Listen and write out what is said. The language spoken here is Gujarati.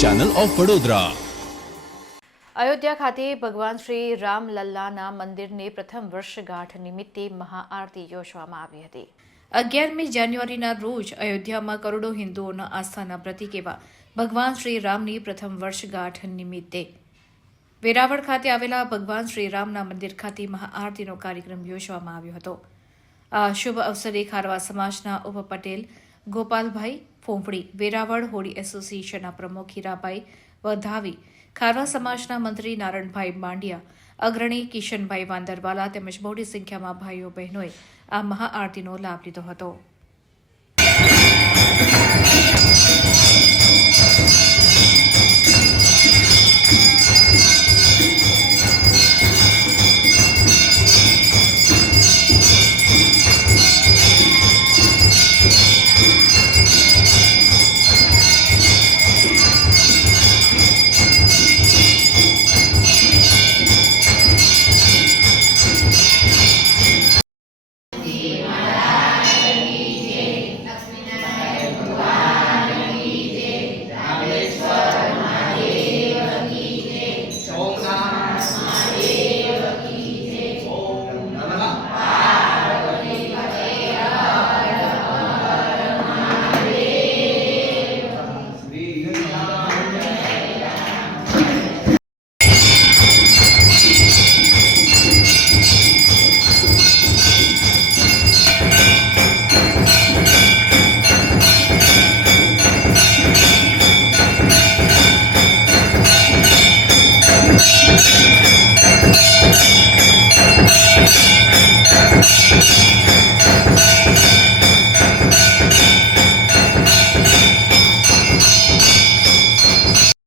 Channel of Vadodara. અયોધ્યા ખાતે ભગવાન શ્રી રામલલ્લાના મંદિરની પ્રથમ વર્ષગાંઠ નિમિત્તે મહાઆરતી યોજવામાં આવી હતી। 11મી જાન્યુઆરીના રોજ અયોધ્યામાં કરોડો હિન્દુઓના આસ્થાના પ્રતીક એવા ભગવાન શ્રી રામની પ્રથમ વર્ષગાંઠ નિમિત્તે વેરાવળ ખાતે આવેલા ભગવાન શ્રી રામના મંદિર ખાતે મહાઆરતીનો કાર્યક્રમ યોજવામાં આવ્યો હતો। આ શુભ અવસરે ખારવા સમાજના ઉપપટેલ ગોપાલભાઈ ફોંફડી, વેરાવળ હોળી એસોસિએશનના પ્રમુખ હીરાભાઈ વધાવી, ખારવા સમાજના મંત્રી નારણભાઈ માંડિયા, અગ્રણી કિશનભાઈ વાંદરવાલા તેમજ મોટી સંખ્યામાં ભાઈઓ બહેનોએ આ મહાઆરતીનો લાભ લીધો હતો।